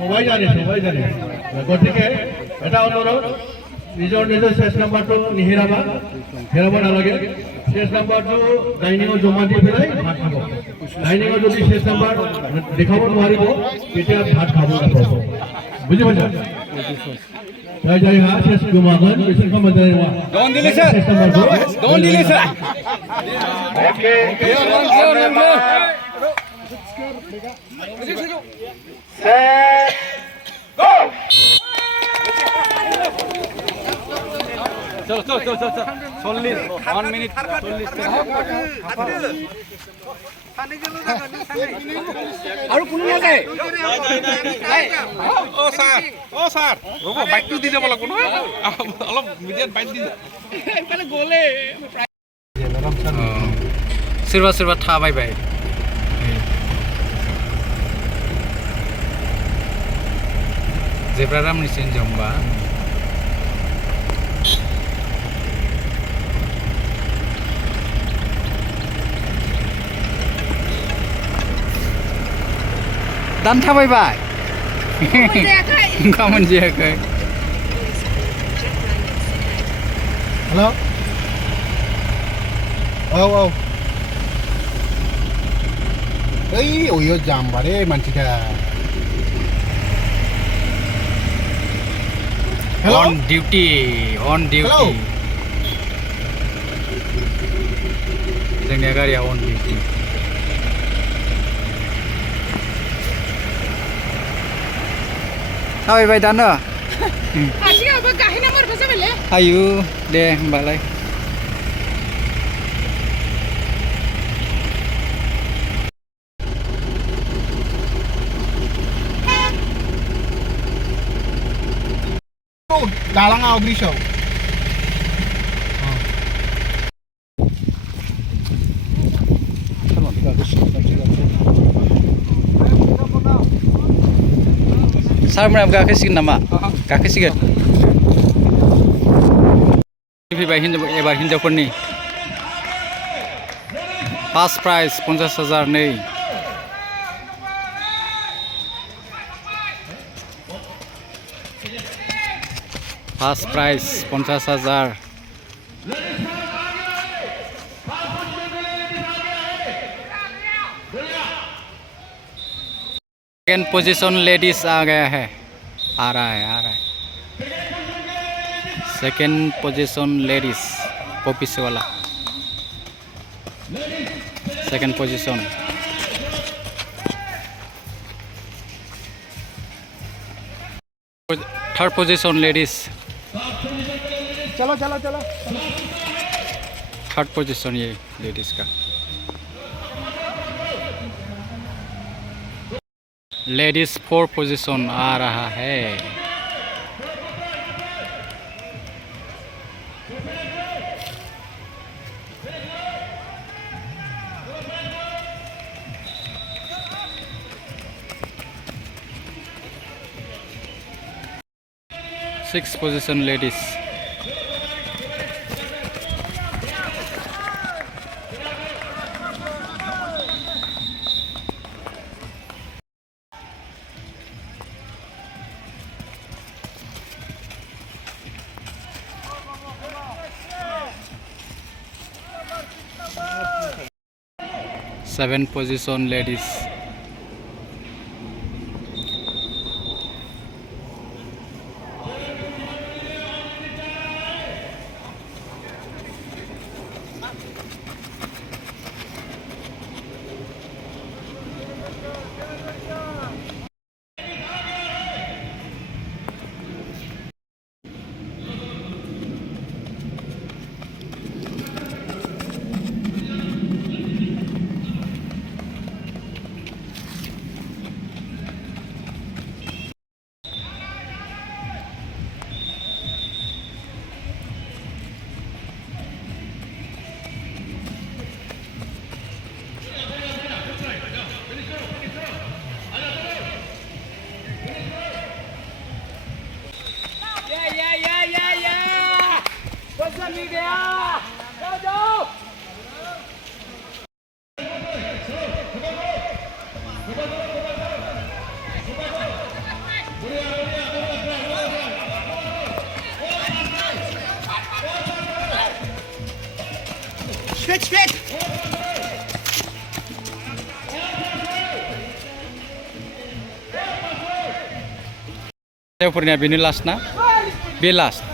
সবাই জানে গতিকে এটা অনুৰোধ নিজৰ শেষ নাম্বাৰটো হেৰাব নালাগে শেষ নাম্বাৰটো ডাইনিঙত জমা দি পেলাই ভাত খাব ডাইনিঙত যদি শেষ নাম্বাৰ দেখাব নোৱাৰিব তেতিয়া ভাত খাব নাপাব বুজি পাইছা জয় জয় হা শেষ গুমাগন বেশি সময় যায় না ডন দিলে স্যার ওকে চলো 40 1 মিনিট 40 আৰু কোনো নাযায় ও স্যার ৰব বাইকটো দি যাব লাগিব নহয় অলপ মিডিয়াত বাইক দি এফালে গলে सोरबा थाबायबाय जेब्रा रामनिसिन जंबा dan थाबायबाय ओंखाम मोनजायाखै हेल' औ ओइ ओयो जामबारे मानसिका on duty जोंनिया गारिया on duty थाबायबाय दानो आसिगावबो गाहैना मरबो जाबायले आयु दे होमबालाय dalang agrisau Sarmram gakhesigen nama gakhesigen fैबाय एबार हिनजावफोरनि फार्स्ट प्राइज 50,000 नै first prize 50,000 second position ladies आ गया है आ रहा है सेकेंड पोजीशन लेडीज ऑफिस वाला second position third position ladies चलो थर्ड पोजीशन ये लेडीज का लेडीज 4 पोजीशन आ रहा है six position ladies seven position ladies हिन्जावफोरनिया बेनो लास्ट ना बे लास्ट